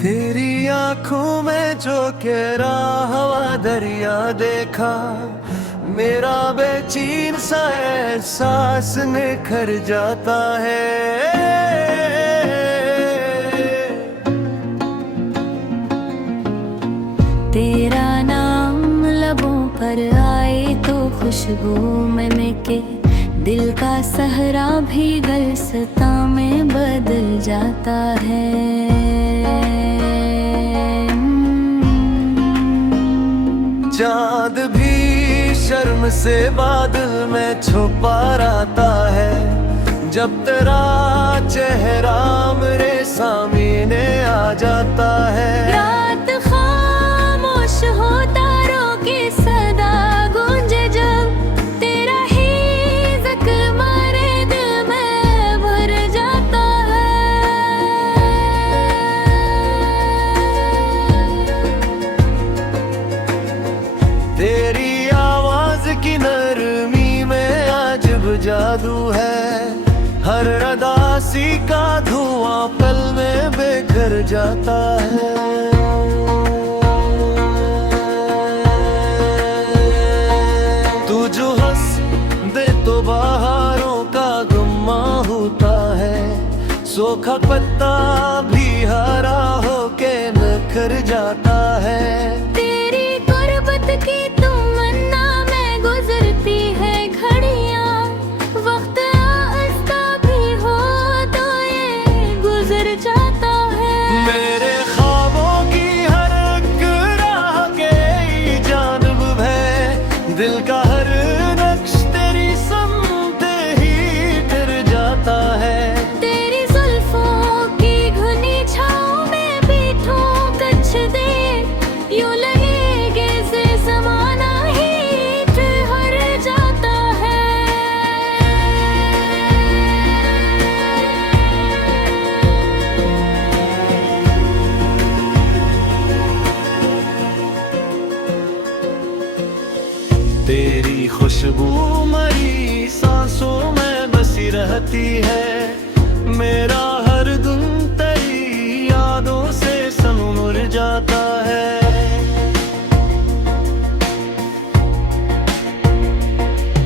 तेरी आंखों में जो गहरा हवा दरिया देखा, मेरा बेचैन सा एहसास निखर जाता है। तेरा नाम लबों पर आए तो खुशबू में महके, दिल का सहरा भी गुलसिता में बदल जाता है। चाँद भी शर्म से बादल में छुपा रहता है, जब तेरा चेहरा मेरे सामने आ जाता है। रात खामोश हो, तारों की सदा गूंजे, जब तेरा ही ज़िक्र मारे दिल में भर जाता है। तेरी आवाज की नरमी में अजब जादू है, हर अदासी का धुआं पल में बिखर जाता है। तू जो हंस दे तो बहारों का गुम्मा होता है, सूखा पत्ता भी हरा होके निखर जाता है। तेरी गुर्बत की तमन्ना में गुजरती है घड़ियां, वक्त आहिस्ता भी हो तो ये गुजर जाता है। मेरे ख्वाबों की हर एक राह के जानिब है, दिल का हर नक्श तेरी समते ही गिर जाता है। तेरी जुल्फों की घनी छाँव में बैठूं कच्छ दे, यूं लगेगे से ज़माना ही ठहर जाता है। तेरी खुशबू मरी सांसों में बसी रहती है, मेरा हर दिन तेरी यादों से संवर जाता है।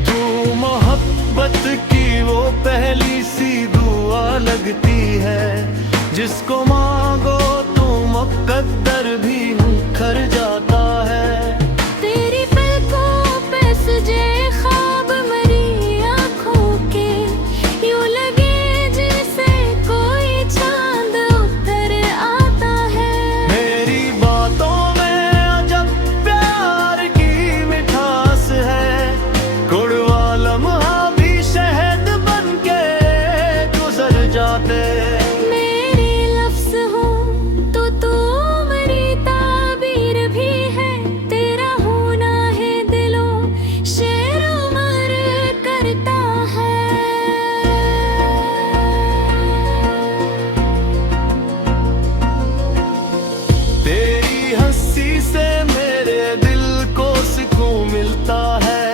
तू मोहब्बत की वो पहली सी दुआ लगती है, जिसको मांगो तो मुकद्दर भी मुखर जाता है। तेरी पलकों पे सजे ख्वाब मरी आँखों के, यूं लगे जैसे कोई चांद उतर आता है। मेरी बातों में अजब प्यार की मिठास है, गुड़वा लम्हा भी शहद बन के गुजर जाते। मेरे लफ्ज़ हो तो तू मेरी ताबीर भी है, तेरा होना है दिलों शेरो मर करता है। तेरी हंसी से मेरे दिल को सुकून मिलता है,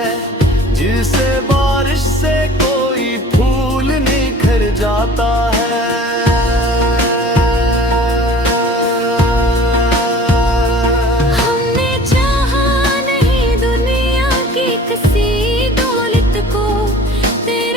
जिसे बारिश से कोई फूल निखर जाता है। हमने चाहा नहीं दुनिया की किसी दौलत को, तेरा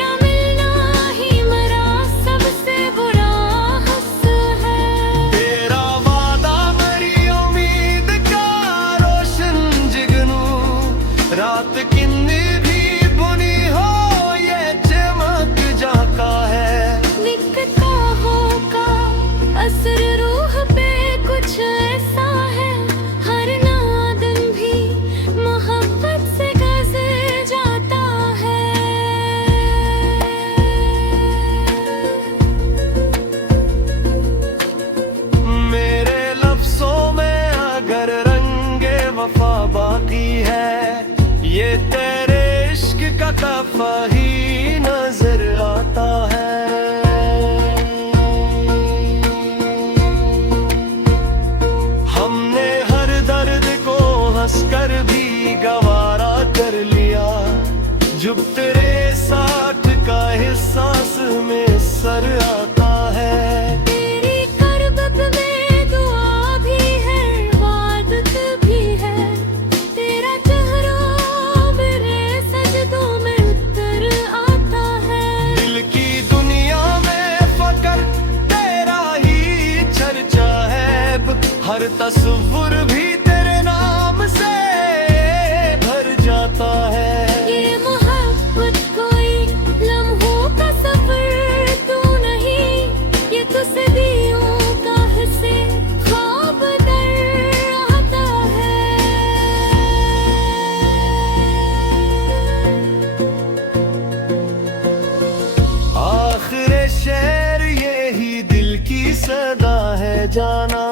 जाना,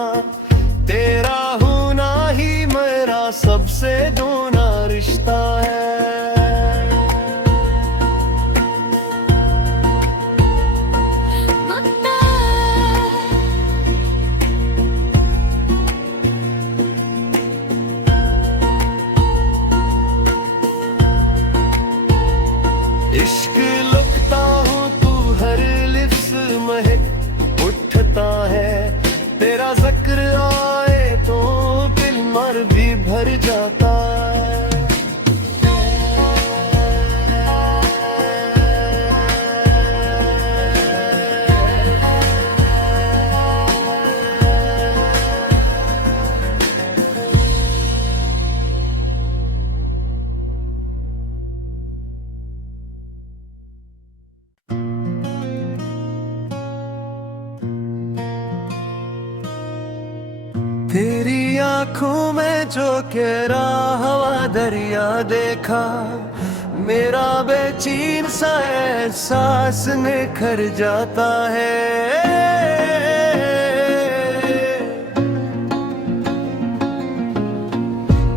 तेरा होना ही मेरा सबसे दोना रिश्ता है। इश्क लगता हूँ तू हर लिफ्स महक उठता है, तेरा जिक्र आए तो दिल मर भी भर जाता है। तेरी आंखों में जो गहरा हवा दरिया देखा, मेरा बेचैन सा एहसास निखर जाता है।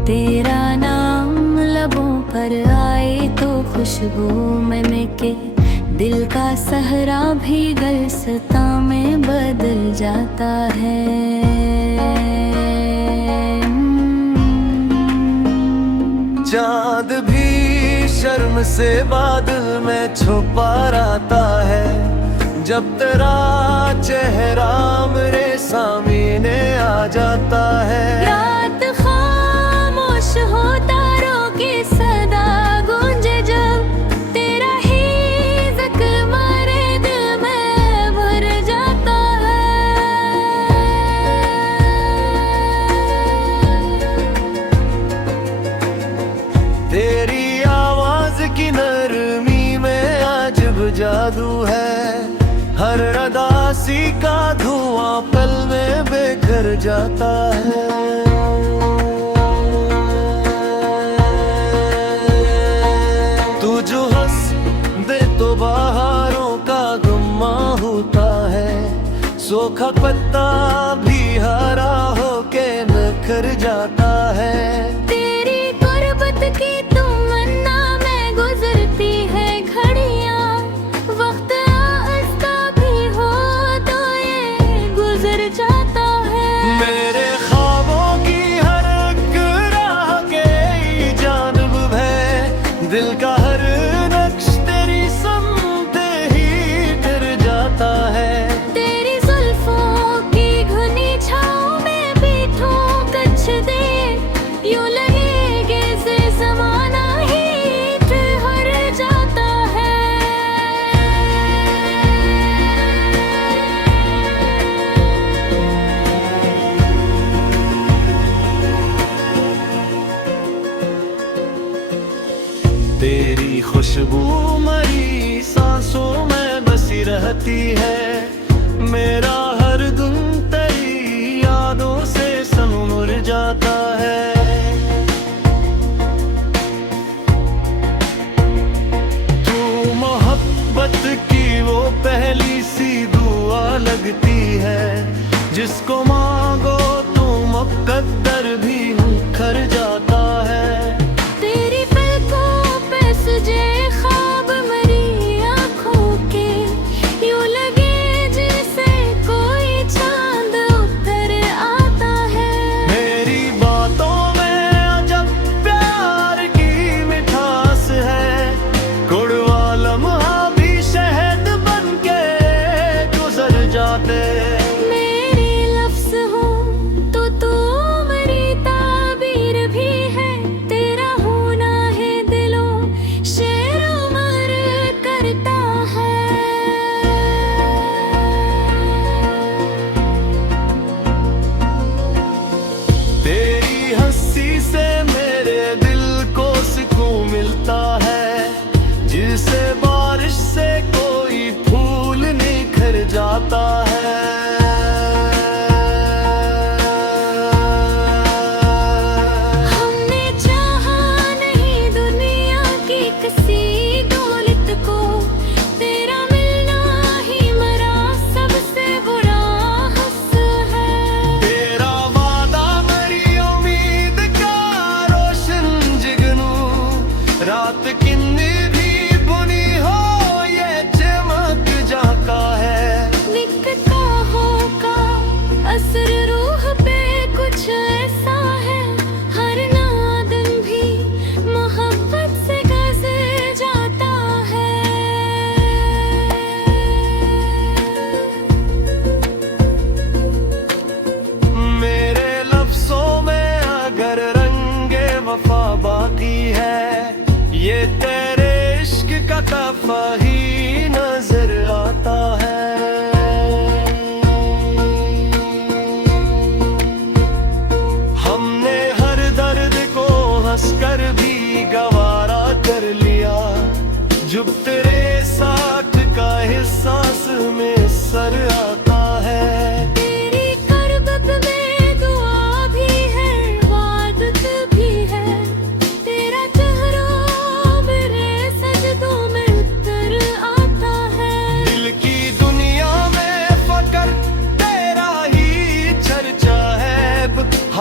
तेरा नाम लबों पर आए तो खुशबू में महके, दिल का सहरा भी गुलसिता में बदल जाता है। चाँद भी शर्म से बादल में छुपा रहता है, जब तेरा चेहरा मेरे सामने आ जाता है। रात खामोश हो तारों की सदा गूंजे, जब तेरा ही जिक्र मारे दिल में भर जाता है। तेरी आवाज की नरमी में अजब जादू है, हर अदासी का धुआं पल में बिखर जाता है। तू जो हंस दे तो बहारों का गुम्मा होता है, सूखा पत्ता भी हरा होके निखर जाता है। तेरी गुर्बत की तमन्ना में गुजरती है घड़ियां, वक्त आस्था भी हो तो ये गुजर जाता है। मेरे ख्वाबों की हर एक राह के जानिब है, दिल का हर नक्श तेरी समते ही फिर जाता है। तेरी जुल्फों की घनी छाँव में बैठूं कच्छ दे, यूं लगे जैसे ज़माना ही ठहर जाता है। तेरी खुशबू मरी सांसों में बसी रहती है, मेरा हर दिन तेरी यादों से सनमुर जाता है। तू मोहब्बत की वो पहली सी दुआ लगती है, जिसको मांगो तो मुकद्दर भी मुखर जाता है। तेरी पलकों पे सजे ख्वाब मरी आँखों के, यूं लगे जैसे कोई चांद उतर आता है। मेरी बातों में अजब प्यार की मिठास है, कड़वा लम्हा भी शहद बन के गुजर जाते। मेरे लफ्ज़ हो तो तू मेरी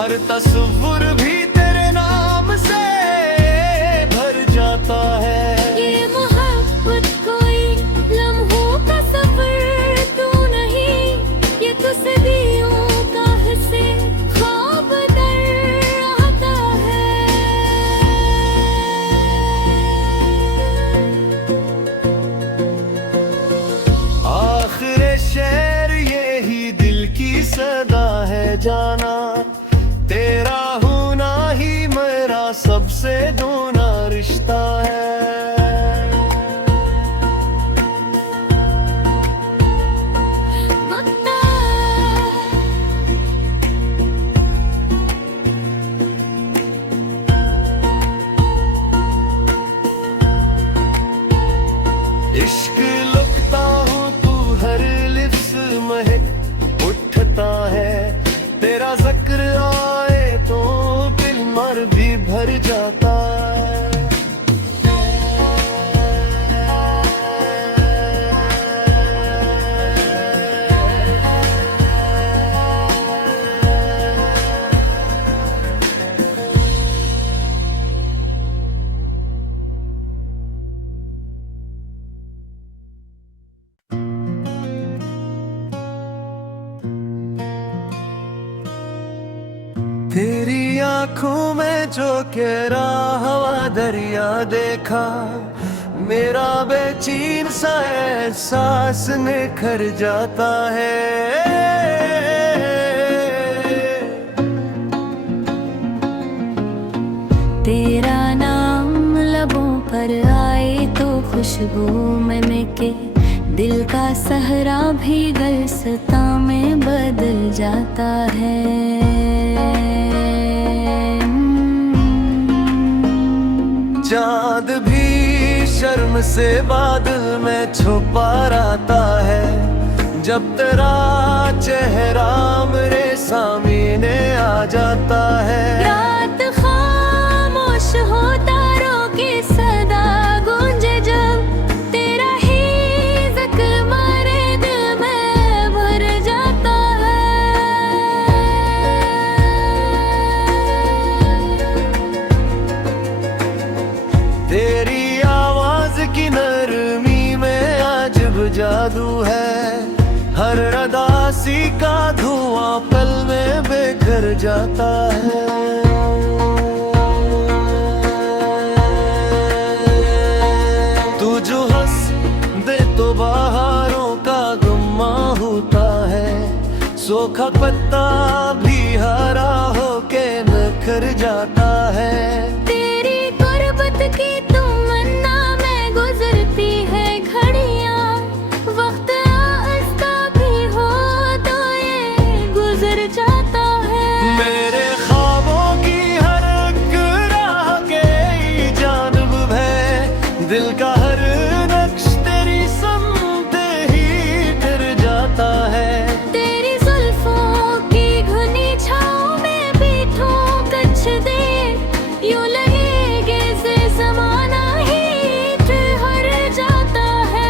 हर तस्वीर भी तेरे नाम से भर जाता है। ये मोहब्बत कोई लम्हों का सफर तू नहीं, ये तो सदियों का हिस्से ख्वाब दर आता है। आखिर शेर यही दिल की सदा है जाना, तेरा होना ही मेरा सबसे दोना रिश्ता है। इश्क लुकता हूँ तू हर लिप्स महक उठता है, तेरा जिक्र आए तो दिल मर भी भर जाता है। तेरी आंखों में जो गहरा हवा दरिया देखा, मेरा बेचैन सा एहसास निखर जाता है। तेरा नाम लबों पर आए तो खुशबू में महके, दिल का सहरा भी गुलसिता में बदल जाता है। चाँद भी शर्म से बादल में छुपा रहता है, जब तेरा चेहरा मेरे सामने आ जाता है। रात खामोश हो तारों की सदा गूंजे, जब तेरा ही जिक्र मारे दिल में भर जाता है। तेरी आवाज की नरमी में अजब जादू है, हर अदासी का धुआं पल में बिखर जाता है। तू जो हंस दे तो बहारों का गुम्मा होता है, सूखा पत्ता भी हरा होके निखर जाता है। तेरी गुर्बत की तमन्ना में गुजरती है घड़ियां, वक्त आस्ता भी हो तो ये गुजर जाता है। मेरे ख्वाबों की हर एक राह के जानिब है, दिल का हर नक्श तेरी समत ही फिर जाता है। तेरी जुल्फों की घनी छाँव में बैठो कच्छ दे, यूं लगेगे से ज़माना ही ठहर जाता है।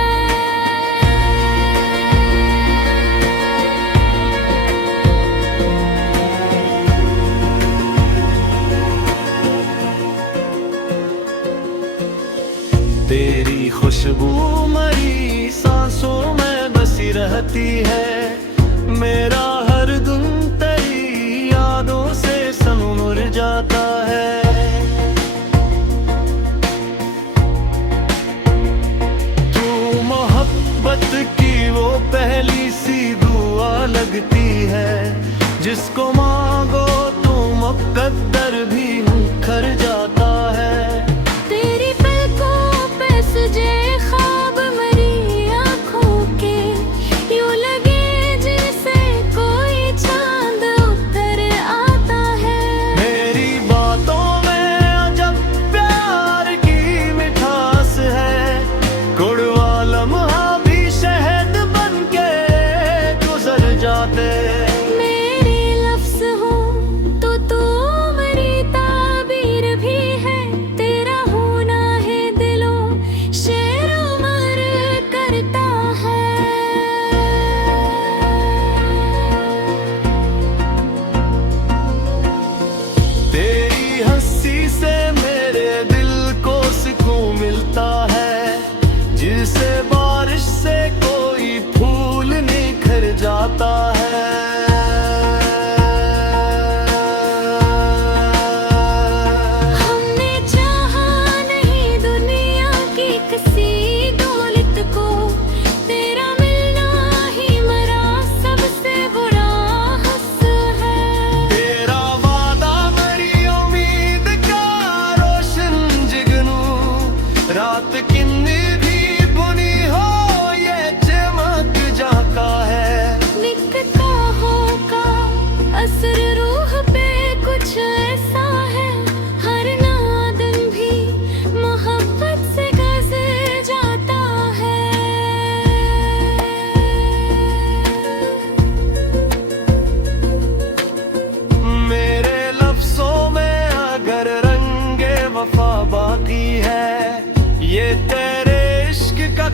तेरी खुशबू मरी सांसों में बसी रहती है, मेरा हर दिन तेरी यादों से सनूर जाता है। तू मोहब्बत की वो पहली सी दुआ लगती है, जिसको मांगो तो मुकद्दर भी मुखर जाता है। तेरी पलकों पे सजे ख्वाब मरी आँखों के, यूं लगे जैसे कोई चांद उतर आता है। मेरी बातों में अजब प्यार की मिठास है, कड़वा लम्हा भी शहद बन के गुजर जाते। मेरे लफ्ज़ हो तो मेरी ताबीर भी है,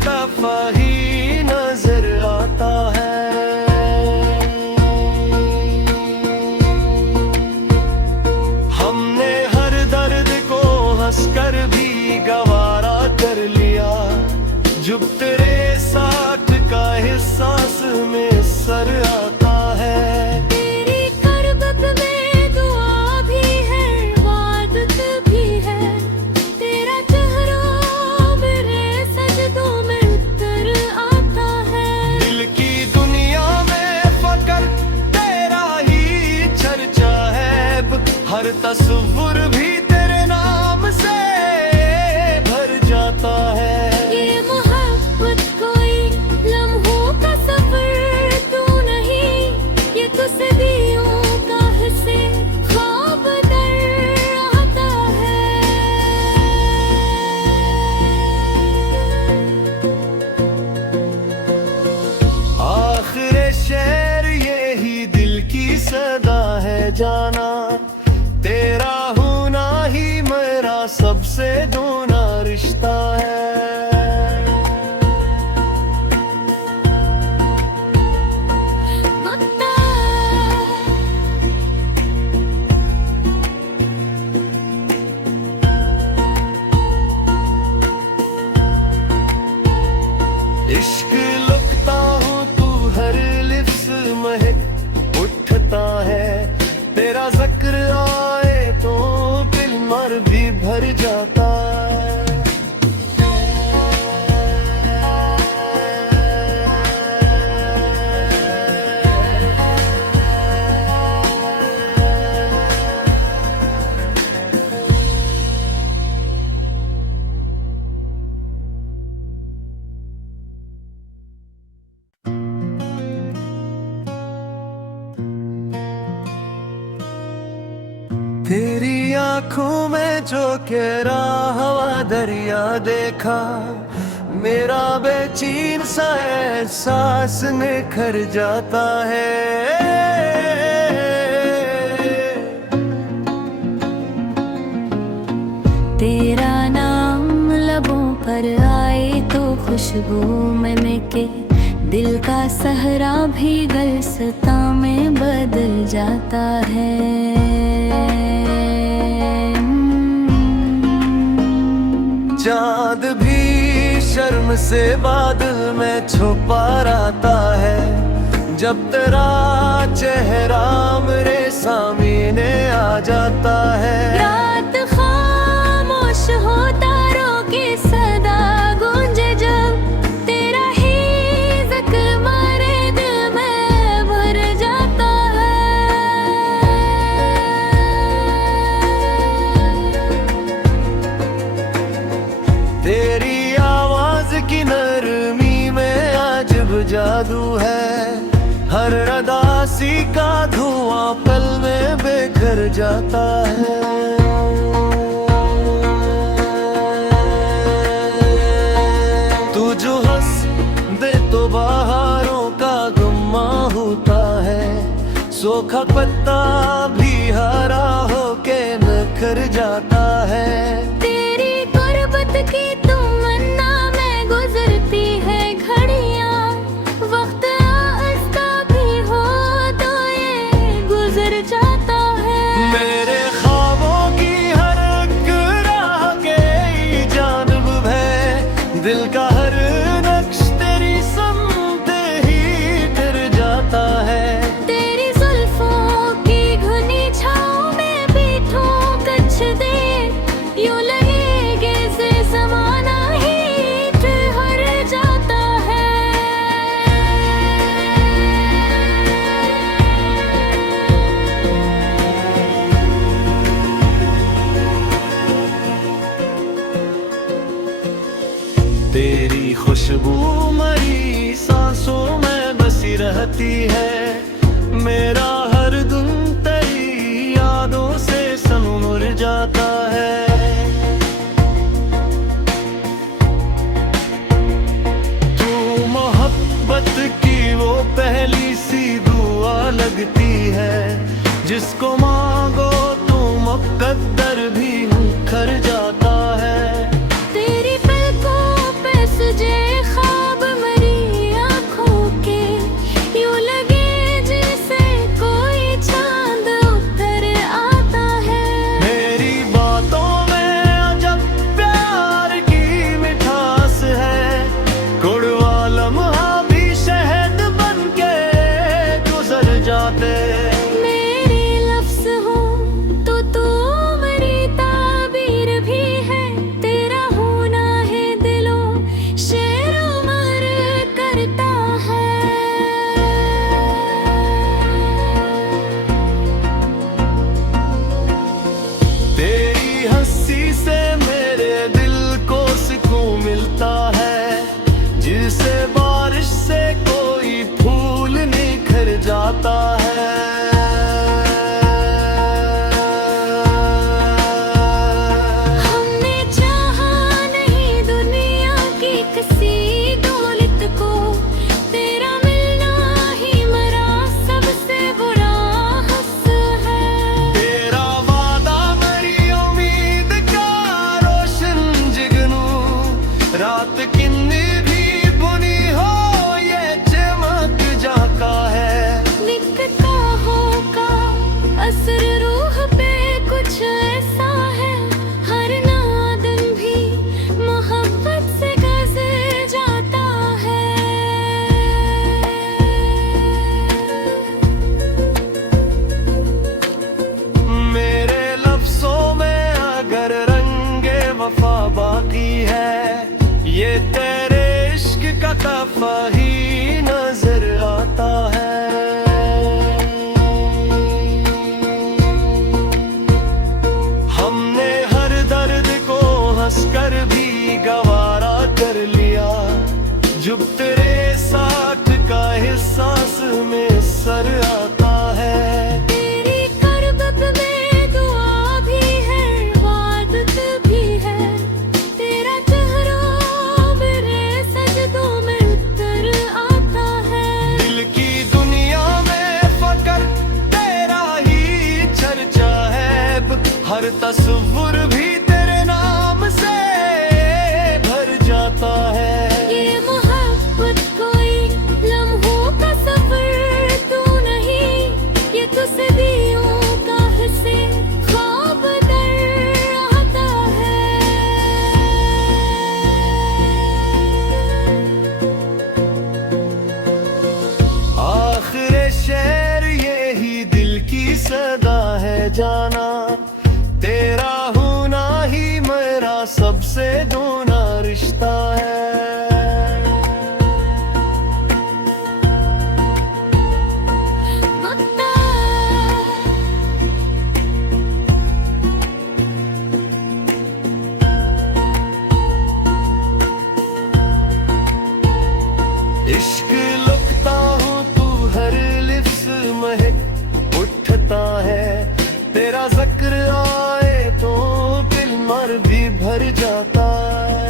दफा ही नजर आता है। हमने हर दर्द को हंसकर भी गवारा कर लिया, जब तेरे साथ का एहसास में सर आता है। तेरी करबत में दुआ भी है, इबादत भी है, तेरा चेहरा मेरे सजदों में उतर आता है। दिल की दुनिया में फकर तेरा ही चर्चा है, हर तस्वीर भी तेरे नाम से भर जाता है। ये मोहब्बत कोई लम्हों का सफर तू नहीं, ये तो सदियों का हिस्से ख्वाब दर आता है। आखिर शेर यही दिल की सदा है जाना, तेरा होना ही मेरा सबसे दूना रिश्ता है। इश्क लुकता हूँ तू हर लिफ्स महक उठता है, तेरा जिक्र आए तो दिल मर भी भर जाता है। तेरी आंखों में जो गहरा हवा दरिया देखा, मेरा बेचैन सा एहसास निखर जाता है। तेरा नाम लबों पर आए तो खुशबू में के दिल का सहरा भी गलसता में बदल जाता है। चाँद भी शर्म से बादल में छुपा रहता है, जब तेरा चेहरा मेरे सामने आ जाता है। रात खामोश हो तारों की सदा गूंजे, जब तेरा ही जिक्र मेरे दिल में भर जाता है। तेरी आवाज की नरमी में अजब जादू है, हर अदासी का धुआं पल में बिखर जाता है। तू जो हंस दे तो बहारों का गुम्मा होता है, सूखा पत्ता भी हरा होके निखर जाता है। तेरी गुर्बत की तमन्ना में गुजरती है घड़ियां, वक्त आस्था भी हो तो ये गुजर जाता है। मेरे ख्वाबों की हर एक राह के जानिब है, दिल का हर नक्श तेरी समत ही फिर जाता है। तेरी जुल्फों की घनी छाँव में बैठूं कुछ देर, यूं लगेगे से ज़माना ही ठहर जाता है। तेरी खुशबू मरी सांसों में बसी रहती है, मेरा हर दिन तेरी यादों से सनमुर जाता है। तू मोहब्बत की वो पहली सी दुआ लगती है, जिसको मांगो तो मुकद्दर भी मुखर जाता है। तेरी पलकों पे सजे ही नजर आता है। हमने हर दर्द को हंसकर भी गवारा कर लिया, जब तेरे साथ का एहसास में सर आता है। तेरी करबत में दुआ भी है, इबादत भी है, तेरा चेहरा मेरे सजदों में उतर आता है। दिल की दुनिया में फकर तेरा ही चर्चा है, हर तस्वीर भी तेरे नाम से भर जाता है। ये मोहब्बत कोई लम्हों का सफर तू नहीं, ये तो सदियों का हिस्से ख्वाब दर आता है। आखिर शेर यही दिल की सदा है जाना, तेरा होना ही मेरा सबसे दूना रिश्ता है। इश्क लुकता हूँ तू हर लिफ्स महक उठता है, तेरा जिक्र आए तो दिल मर भी भर जाता है।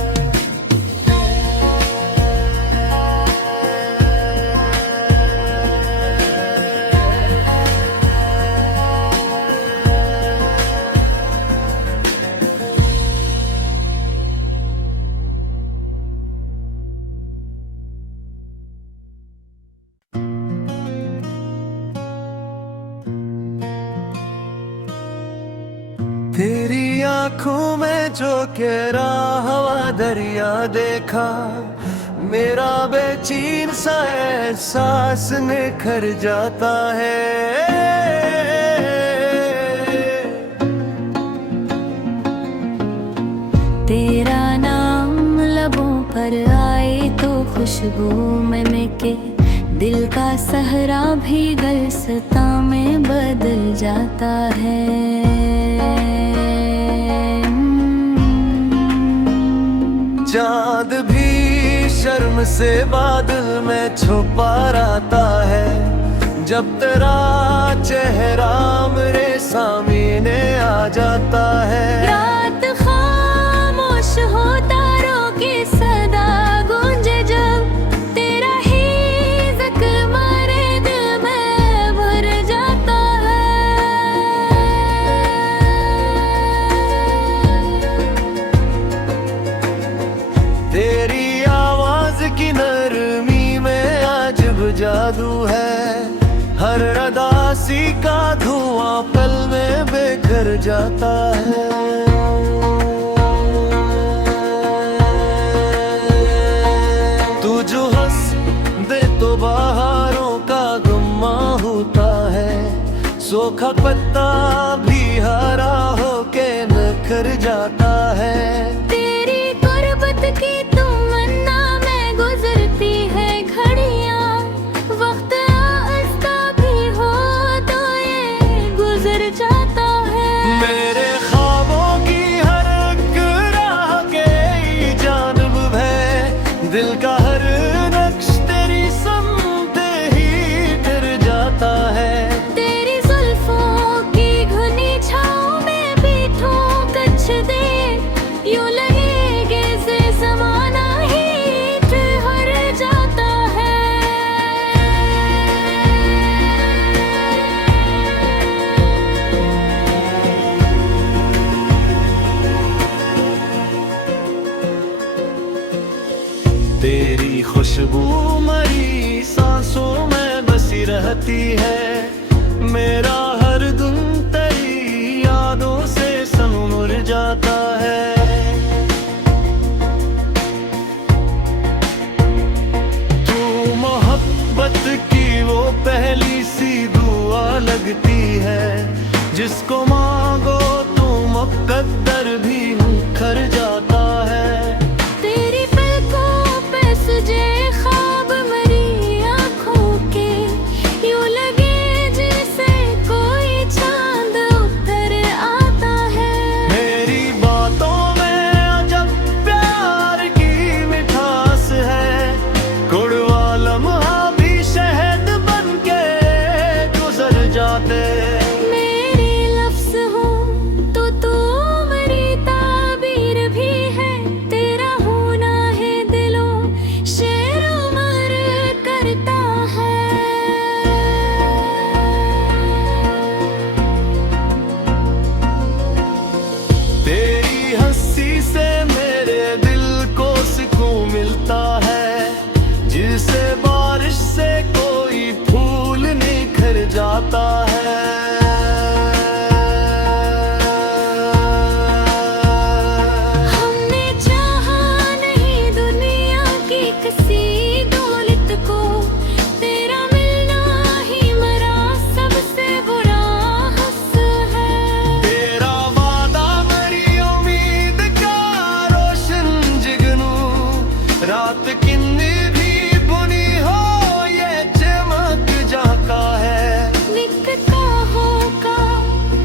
तेरी आंखों में जो गहरा हवा दरिया देखा, मेरा बेचैन सा एहसास निखर जाता है। तेरा नाम लबों पर आए तो खुशबू में महके, दिल का सहरा भी गुलसिता में बदल जाता है। चाँद भी शर्म से बादल में छुपा रहता है, जब तेरा चेहरा मेरे सामने आ जाता है। रात खामोश हो तारों की सदा गूंजे, जब तेरा ही जिक्र मारे दिल में भर जाता है। तेरी आवाज की नरमी में अजब जादू है, हर अदासी का धुआं पल में बिखर जाता है। तू जो हंस दे तो बहारों का गुम्मा होता है, सूखा पत्ता भी हरा होके निखर जाता है। तेरी गुर्बत की तमन्ना में गुजरती है घड़ियां, वक्त आस्था भी हो तो ये गुजर जाता है। मेरे ख्वाबों की हर एक राह के जानिब है, दिल का हर नक्श तेरी समत ही गिर जाता है। तेरी जुल्फों की घनी छाँव में बैठूं कच्छ दे, यूं लगेगे से ज़माना ही ठहर जाता है। तेरी खुशबू मरी सांसों में बसी रहती है, मेरा हर दिन तेरी यादों से सनमुर जाता है। तू मोहब्बत की वो पहली सी दुआ लगती है, जिसको मांगो तू मुकद्दर भी मुखर जाता है। तेरी पलकों पे सजे ख्वाब जैसे बारिश से कोई फूल निखर जाता है। हमने चाहा नहीं दुनिया की किसी दौलत को, तेरा मिलना ही मरा सबसे बुरा हंस है। तेरा वादा मेरी उम्मीद का रोशन जुगनू, रात कितनी भी बुनी हो ये चमक जाता है। निकटाहों का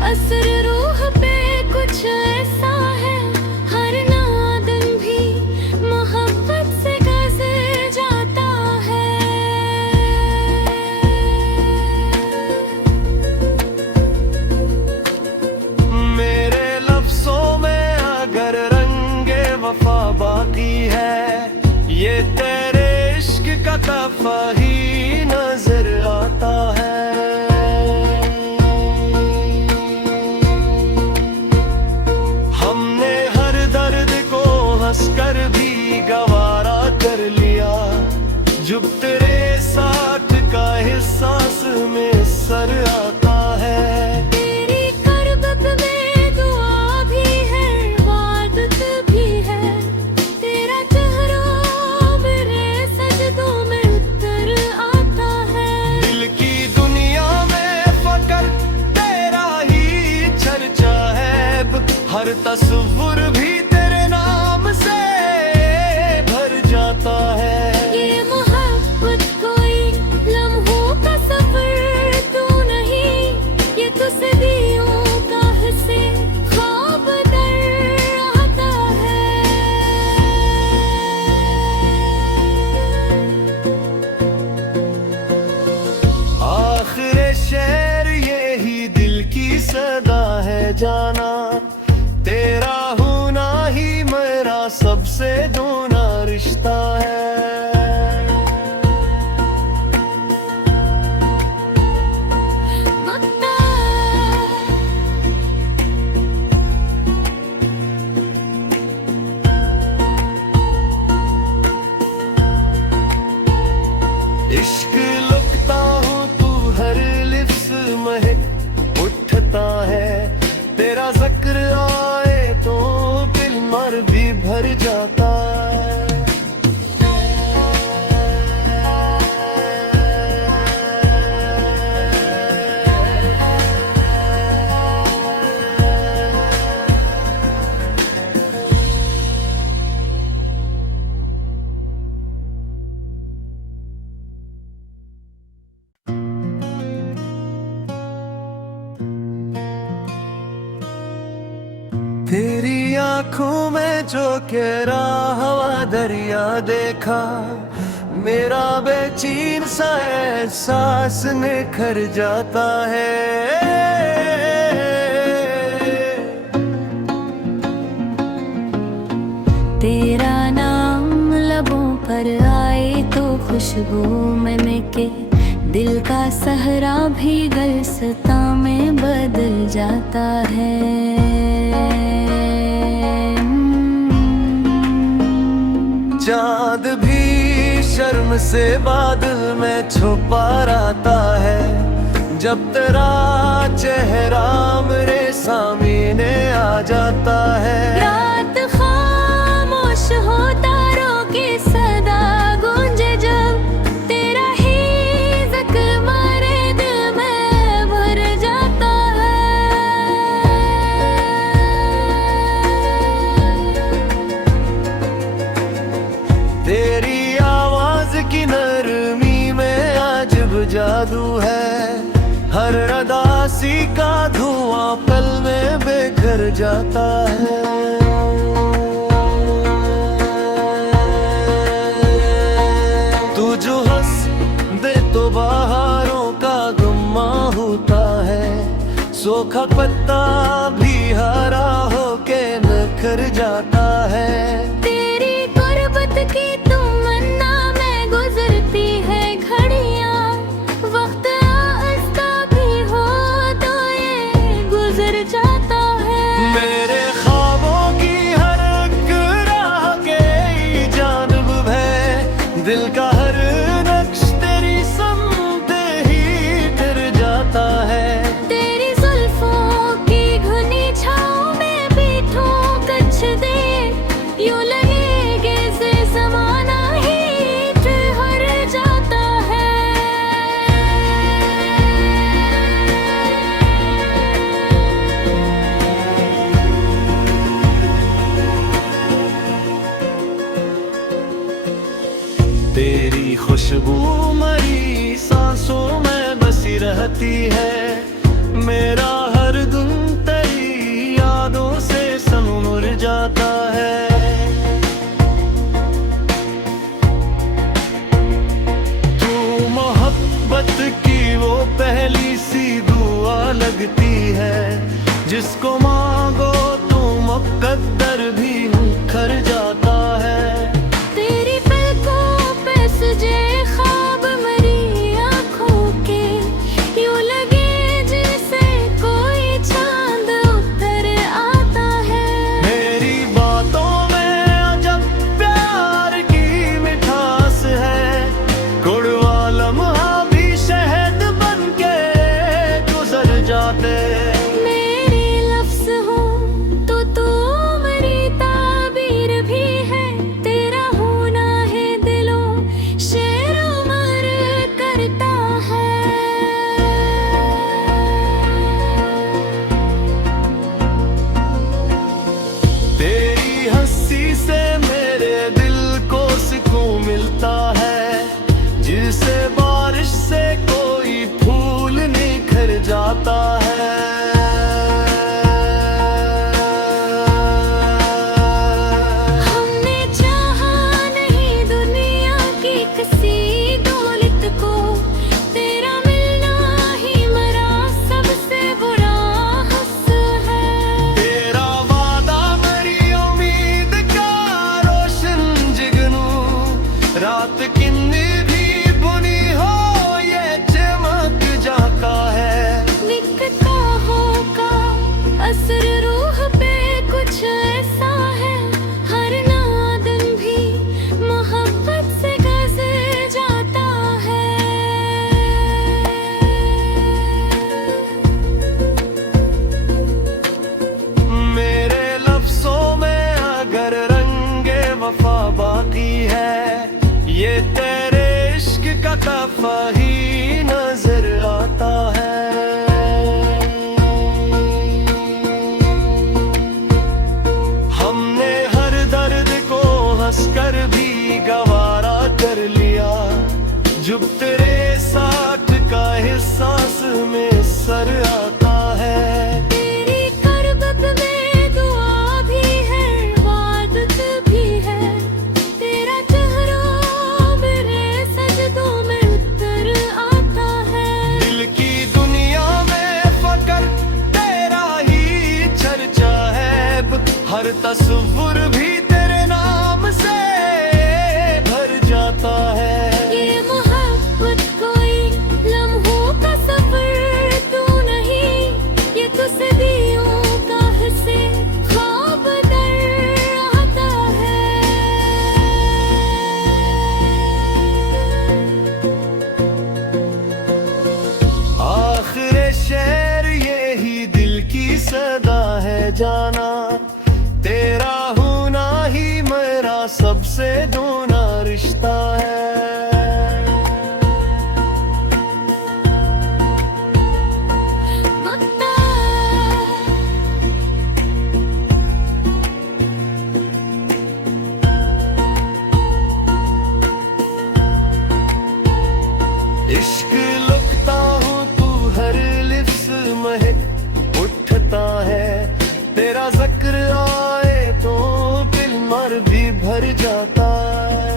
असर रूह पे कुछ ऐसा है, हर नादन भी मोहब्बत से गुजर जाता है। मेरे लफ्जों में अगर रंगे वफा बाकी है, ये तेरे इश्क का तहफा ही नजर आता है। हमने हर दर्द को हंसकर भी गवारा कर लिया, जब तेरे साथ का एहसास में सर आता है। तेरी करबत में दुआ भी है, इबादत भी है, तेरा चेहरा मेरे सजदों में उतर आता है। दिल की दुनिया में फकर तेरा ही चर्चा है, हर तस्वुर भी तेरे नाम से भर जाता है। ये मोहब्बत कोई लम्हों का सफर तू नहीं, ये तो सदियों का हिस्से ख्वाब दर आता है। आखिर शेर यही दिल की सदा है जाना, तेरा होना ही मेरा सबसे दूना रिश्ता है। इश्क लुकता हूँ तू हर लिफ्स महक उठता है, तेरा जिक्र आए तो दिल मर भी भर जाता है। तेरी आंखों में जो गहरा हवा दरिया देखा, मेरा बेचैन सा एहसास निखर जाता है। तेरा नाम लबों पर आए तो खुशबू में महके, दिल का सहरा भी गुलसिता में बदल जाता है। चाँद भी शर्म से बादल में छुपा रहता है, जब तेरा चेहरा मेरे सामने आ जाता है। रात खामोश हो तारों की सदा गूंजे, जब तेरा ही जिक्र मारे दिल में भर जाता है। तेरी आवाज की नरमी में अजब जादू है, हर अदासी का धुआं पल में बिखर जाता है। तू जो हंस दे तो बहारों का गुम्मा होता है, सूखा पत्ता भी हरा होके निखर जाता है। तेरी गुर्बत की तमन्ना में गुजरती है घड़ियां, वक्त आस्ता भी हो तो ये गुजर जाता है। मेरे ख्वाबों की हर एक राह के जानब है, दिल का हर तेरी खुशबू मरी सांसों में बसी रहती है। मेरा हर दिन तेरी यादों से सनमुर जाता है। तू मोहब्बत की वो पहली सी दुआ लगती है, जिसको मांगो तो मुकद्दर भी मुखर जाता है। तेरी पलकों पे सजे ख्वाब मरी आँखों के, यूं लगे जैसे कोई चांद उतर आता है। मेरी बातों में अजब प्यार की मिठास है, कड़वा लम्हा भी शहद बन के गुजर जाते। मेरे लफ्ज़ हो तो तू मेरी ताबीर भी है, तेरा होना है दिलों शेर उमर करता है। तेरी हंसी से मेरे दिल को सुकून मिलता है, जिसे बारिश से कोई फूल निखर जाता है। हमने चाहा नहीं दुनिया की किसी दौलत को, तेरा मिलना ही मरा सबसे बुरा हंस है। तेरा वादा मेरी उम्मीद का रोशन जिगनू, रात किन्नी भी बुनी हो ये चमक जाता है। निकताहों का असर रूह पे कुछ ऐसा है, हर नादन भी मोहब्बत से गुजर जाता है। मेरे लफ्जों में अगर रंगे वफा बाकी है, ये तेरे इश्क का तहफा ही नजर आता है। हमने हर दर्द को हंसकर भी गवारा कर लिया, जब तेरे साथ का एहसास में सर आता है। तेरी करबत में दुआ भी है, इबादत भी है, तेरा चेहरा मेरे सजदों में उतर आता है। दिल की दुनिया में फकर तेरा ही चर्चा है, हर तस्वुर भी तेरे नाम से भर जाता है। ये मोहब्बत कोई लम्हों का सफर तू नहीं, ये तो सदियों का हिस्से ख्वाब दर आता है। आखिर शेर यही दिल की सदा है जाना, तेरा होना ही मेरा सबसे दूना रिश्ता है। इश्क लगता हूँ तू हर लिफ्स महक उठता है, तेरा जिक्र आए तो दिल मर भी भर जाता है।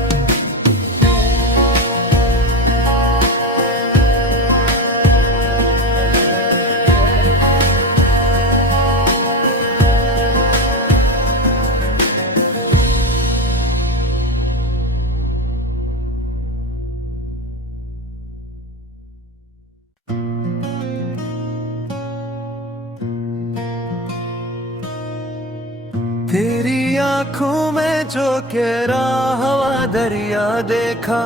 तेरी आंखों में जो गहरा हवा दरिया देखा,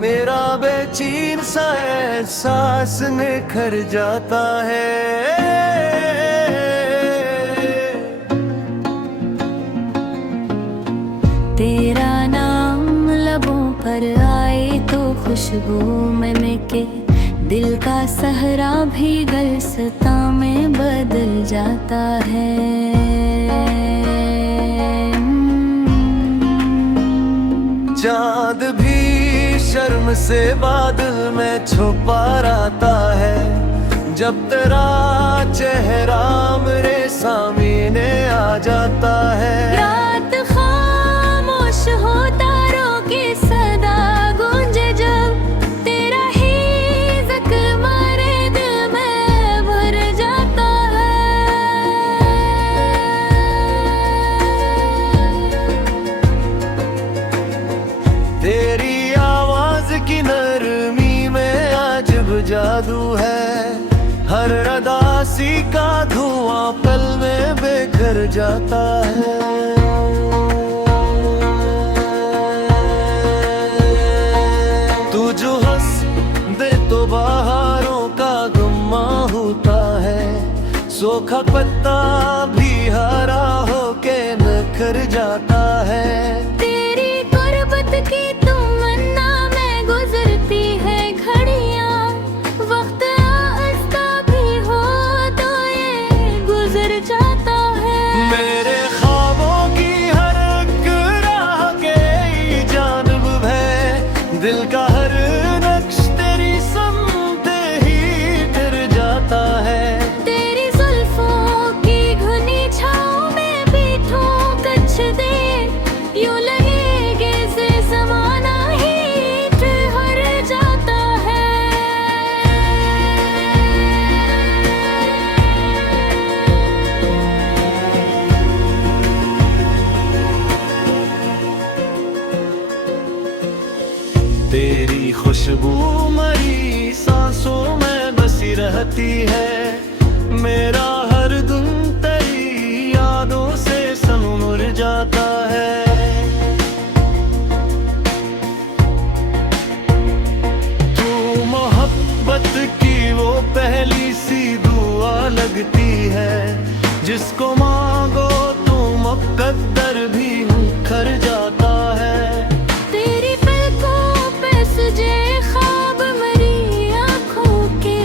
मेरा बेचैन सा एहसास निखर जाता है। तेरा नाम लबों पर आए तो खुशबू में महके, दिल का सहरा भी गलसता में बदल जाता है। चांद भी से बादल में छुपा रहता है, जब तेरा चेहरा मेरे सामने आ जाता है। रात खामोश हो, तारों की सदा गूंजे, जब तेरा ही जिक्र मेरे दिल में भर जाता है। तेरी आवाज की नरमी में अजब जादू है, हर रदासी का धुआं पल में बिखर जाता है। तू जो हंस दे तो बहारों का गुम्मा होता है, सूखा पत्ता भी हरा होके निखर जाता है। तेरी गुर्बत की तमन्ना में गुजरती है घड़ियां, वक्त आस्ता भी हो तो ये गुजर जाता है। मेरे ख्वाबों की हर एक राह के जानिब है, दिल का हर नक्श तेरी समते ही गिर जाता है। तेरी जुल्फों की घनी छाँव में बैठूं कच्छ दे, यूं लगेगे से ज़माना ही ठहर जाता है। तेरी खुशबू मरी सांसों में बसी रहती है, मेरा हर दिन तेरी यादों से संवर जाता है। तू मोहब्बत की वो पहली सी दुआ लगती है, जिसको मांगो तो मुकद्दर भी मुखर जाता है। तेरी पलकों पे सजे ख्वाब मरी आँखों के,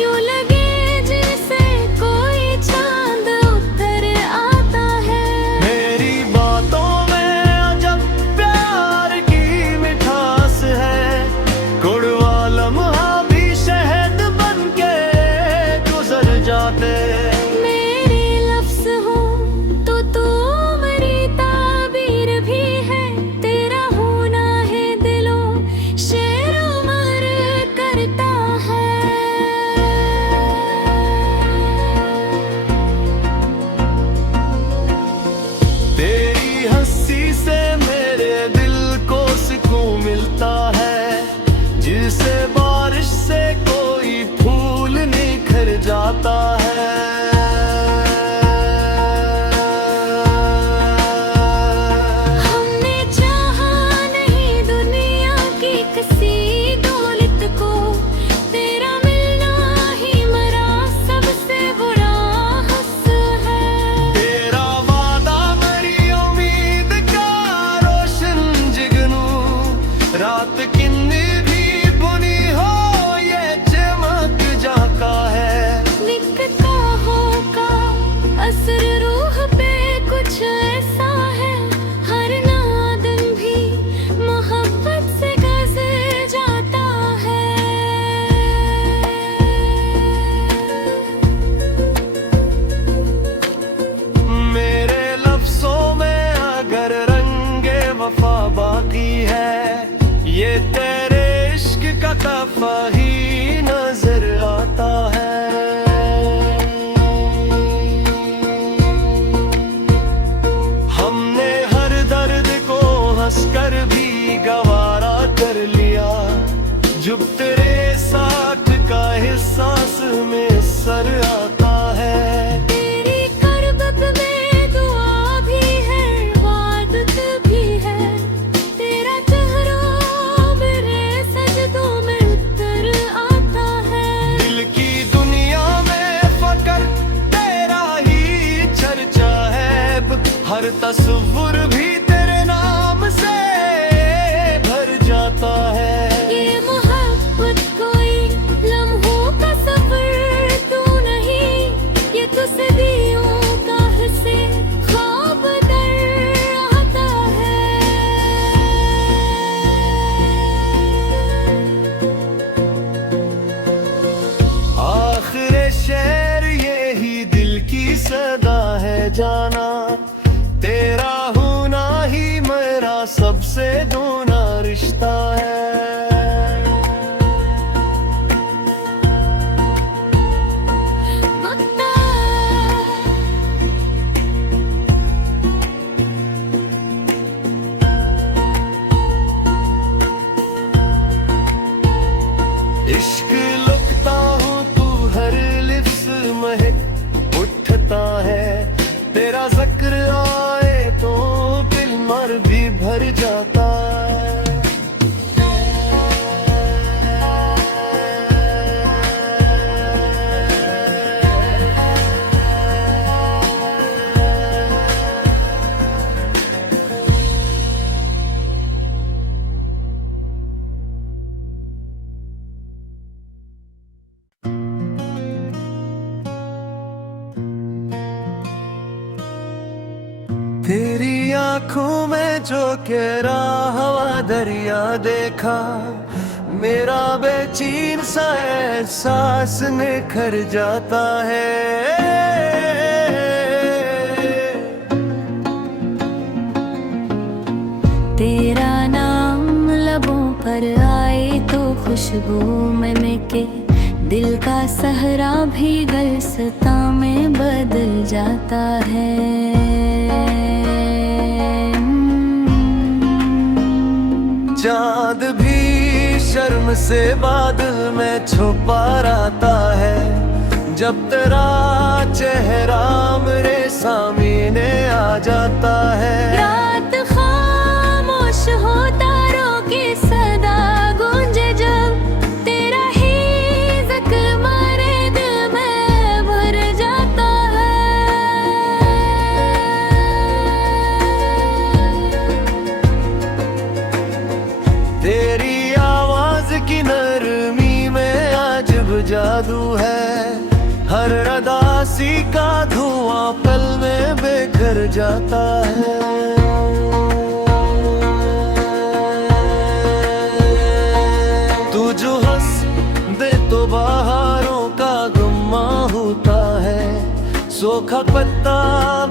यूं लगे जैसे कोई चांद उतर आता है। मेरी बातों में अजब प्यार की मिठास है, गुड़वा लम्हा भी शहद बन के गुजर जाते। मेरे लफ्ज़ हो तो तू मेरी ताबीर भी है, तेरा होना है दिलों शेरो मर करता है। तेरी हंसी से मेरे दिल को सुकून मिलता है, जिसे बारिश से कोई फूल निखर जाता है। हमने चाहा नहीं दुनिया की किसी दौलत को, तेरा मिलना ही मरा सबसे बुरा हंस है। तेरा वादा मेरी उम्मीद का रोशन जिगनू, रात किन्नी भी बुनी हो ये चमक जाता है। निकताहों का असर रूह पे कुछ ऐसा है, हर नादन भी मोहब्बत से गुजर जाता है। मेरे लफ्जों में अगर रंगे वफा बाकी है, ये तेरे इश्क का तहफा ही नजर आता है। हमने हर दर्द को हंसकर भी गवारा कर लिया, जब तेरे साथ का एहसास में सर आता है। तेरी करबत में दुआ भी है, इबादत भी है, तेरा चेहरा मेरे सजदों में उतर आता है। दिल की दुनिया में फकर तेरा ही चर्चा है, हर तस्वुर भी तेरे नाम से भर जाता है। ये मोहब्बत इश्क लुकता हूँ तू हर लिप्स महक उठता है, तेरा जिक्र आए तो दिल मर भी भर जाता है। तेरी आंखों में जो गहरा हवा दरिया देखा, मेरा बेचैन सा एहसास निखर जाता है। तेरा नाम लबों पर आए तो खुशबू में महके, दिल का सहरा भी गुलसिता में बदल जाता है। चाँद भी शर्म से बादल में छुपा रहता है, जब तेरा चेहरा मेरे सामने आ जाता है। रात खामोश हो तारों की सदा गूंजे, जब तेरा ही जिक्र मारे दिल में भर जाता है। तेरी आवाज की नरमी में अजब जादू है, हर अदासी का धुआं पल में बिखर जाता है। तू जो हंस दे तो बहारों का गुम्मा होता है, सूखा पत्ता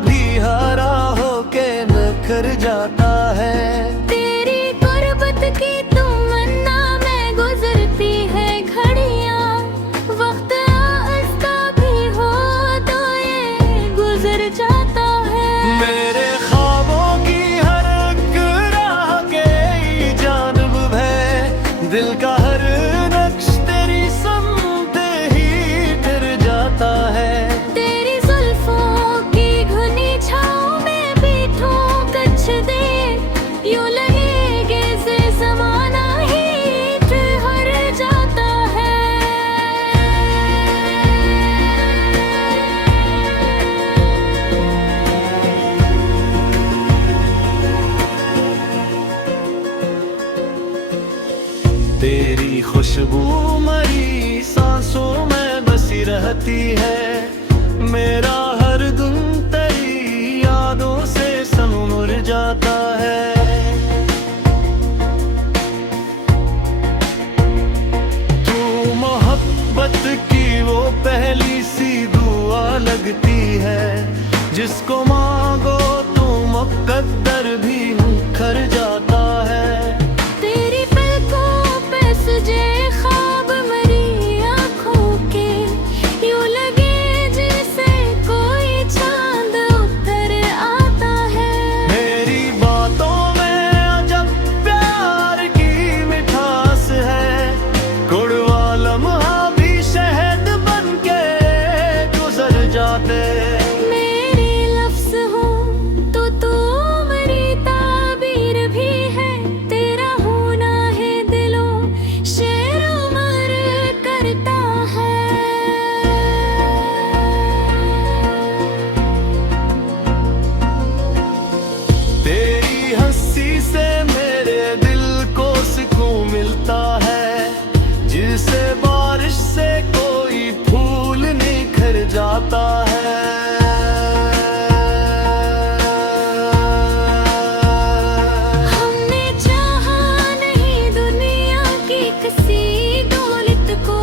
भी हरा होके निखर जाता है। तेरी गुर्बत की तमन्ना में गुजरती है घड़ियां, वक्त आस्था भी हो तो ये गुजर जाता है। मेरे ख्वाबों की हर एक राह के जानब है, दिल का हर नक्श तेरी समते ही गिर जाता है। तेरी जुल्फों की घनी छाँव में बैठूं कच्छ दे, यूं लगेगे से ज़माना ही ठहर जाता है। तेरी खुशबू मरी सांसों में बसी रहती है, मेरा हर दिन तेरी यादों से सनमुर जाता है। तू मोहब्बत की वो पहली सी दुआ लगती है, जिसको मांगो तो मुकद्दर भी मुखर जाता है। तेरी पलकों पे सजे ख्वाब मरी आँखों के, यूं लगे जैसे कोई चांद उतर आता है। मेरी बातों में अजब प्यार की मिठास है, कड़वा लम्हा भी शहद बन के गुजर जाते। मेरे लफ्ज़ हो तो तू मेरी ताबीर भी है, तेरा होना है दिलों शेरो मर करता है। तेरी हंसी से मेरे दिल को सुकून मिलता है, जिसे बारिश से कोई फूल निखर जाता है। हमने चाहा नहीं दुनिया की किसी दौलत को,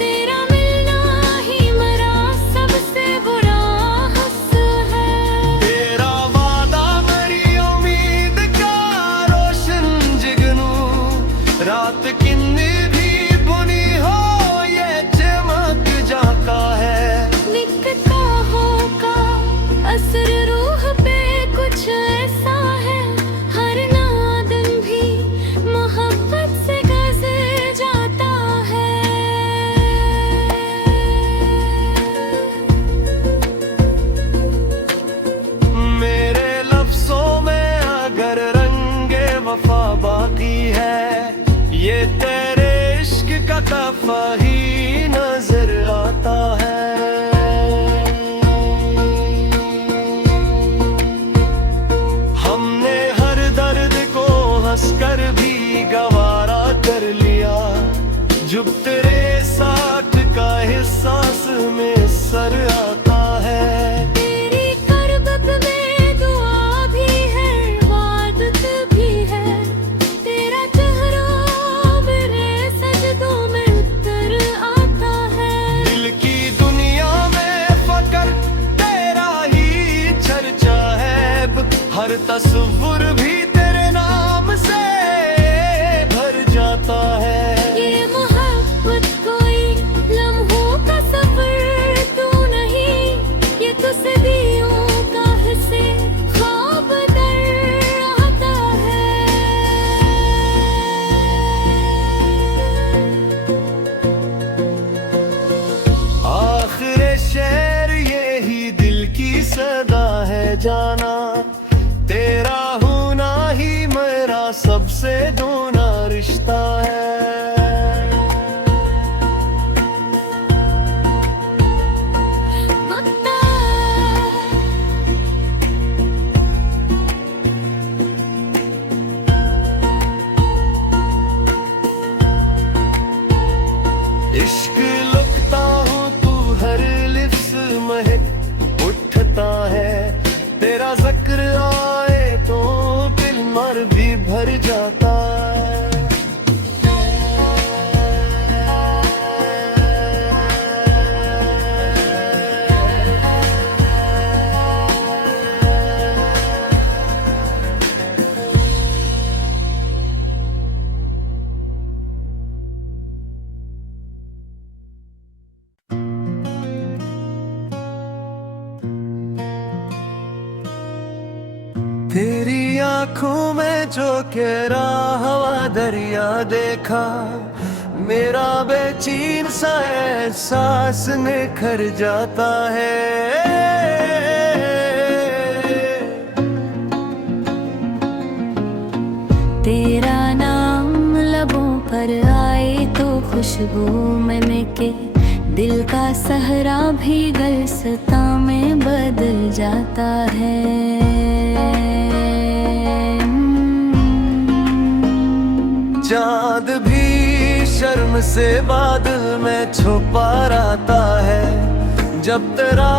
तेरा मिलना ही मरा सबसे बुरा हंस है। तेरा वादा मेरी उम्मीद का रोशन जिगनू, रात किन्नी भी बुनी हो ये चमक जाता है। निकताहों का असर रूह पे कुछ ऐसा है, हर नादन भी मोहब्बत से गुजर जाता है। दफा ही नजर आता है। हमने हर दर्द को हंसकर भी गवारा कर लिया, जब तेरे साथ का एहसास में सर आता है। तेरी करबत में दुआ भी है, इबादत भी है, तेरा चेहरा मेरे सजदों में उतर आता है। दिल की दुनिया में फकर तेरा ही चर्चा है, हर तस्वीर भी तेरे नाम से भर जाता है। ये मोहब्बत कोई लम्हों का सफर तू नहीं, ये तो सदियों का हिस्से ख्वाब दर आता है। आखिर शेर यही दिल की सदा है जाना, तेरा होना ही मेरा सबसे दोना रिश्ता है। इश्क लुकता हूँ तू हर लिफ्स महक उठता है, तेरा जिक्र आए तो दिल मर भी भर जाता है। तेरी आंखों में जो गहरा हवा दरिया देखा, मेरा बेचैन सा एहसास निखर जाता है। तेरा नाम लबों पर आए तो खुशबू में महके, दिल का सहरा भी गुलसिता में बदल जाता है। चाँद भी शर्म से बादल में छुपा रहता है, जब तेरा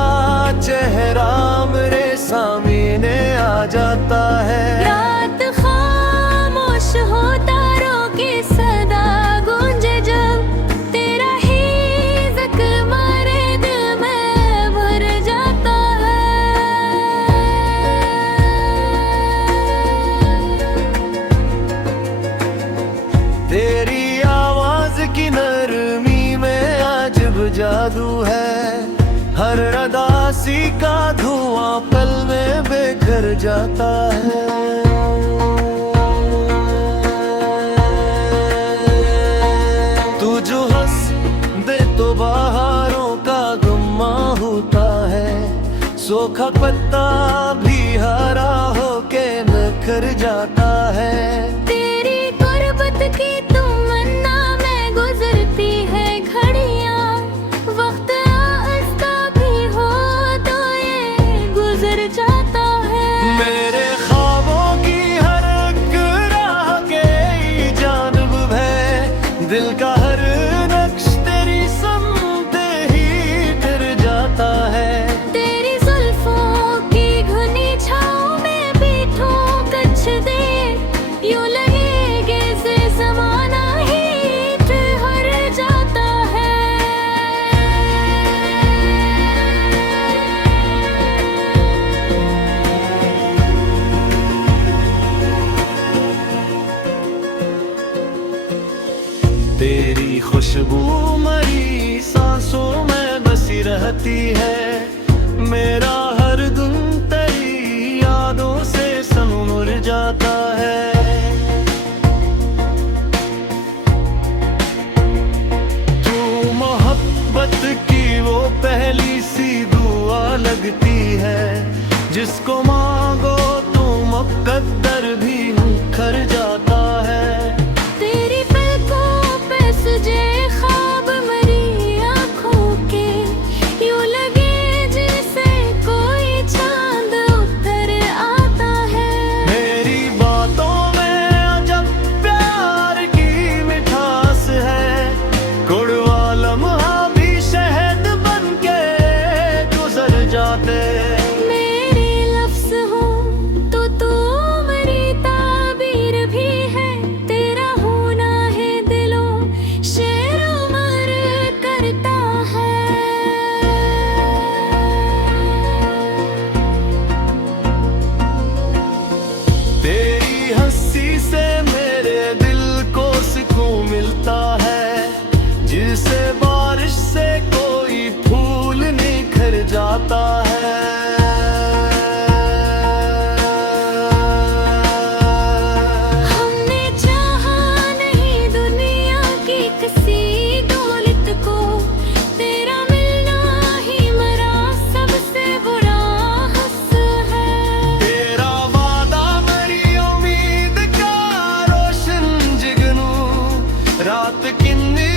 चेहरा मेरे सामने आ जाता है। रात खामोश हो तारों की सदा गूंजे, जब तेरा ही जिक्र मारे दिल में भर जाता है। तेरी आवाज की नरमी में अजब जादू है, हर अदासी का धुआं पल में बिखर जाता है। तू जो हंस दे तो बहारों का गुम्मा होता है, सूखा पत्ता भी हरा होके निखर जाता है। तेरी गुर्बत की तमन्ना में गुजरती है घड़ियां, वक्त आस्था भी हो तो ये गुजर जाता है। मेरे ख्वाबों की हर एक राह के जानिब है, दिल का हर नक्श तेरी समत ही फिर जाता है। तेरी जुल्फों की घनी छाँव में बैठो कच्छ दे, यूं लगेगे से ज़माना ही ठहर जाता है। तेरी खुशबू मरी सांसों में बसी रहती है, मेरा हर दिन तेरी यादों से सनमुर जाता है। तू मोहब्बत की वो पहली सी दुआ लगती है, जिसको मांगो तो मुकद्दर भी मुखर जाता है। तेरी पलकों पे सजे किन्नी